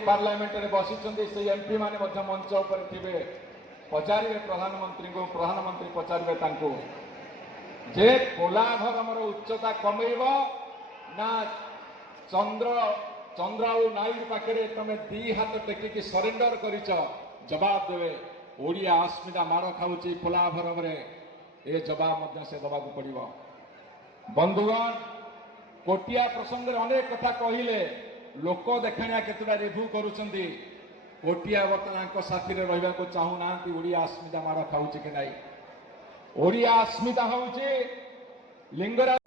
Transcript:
Parliament में बसी से एमपी माने मंच उपर थे पचारे प्रधानमंत्री को प्रधानमंत्री पचारे जे कोलाभरमर उच्चता कमेब ना चंद्राऊ नायडू पाखे तुम दी हाथ टेकिकी सरेंडर कर जवाब देवे ओडिया अस्मिता माड़ खाऊँ कोलाभरम ए जवाब से दबा पड़ो। बंधुगण कोटिया प्रसंग अनेक कथा कहले लोक देखा केतटा रिभ्यू करुँच कोटिया बर्तमान साथी रहा चाहूना ओडिया अस्मिता माड़ खाऊँ कि नाई। ओडिया अस्मिता हूँ लिंगराज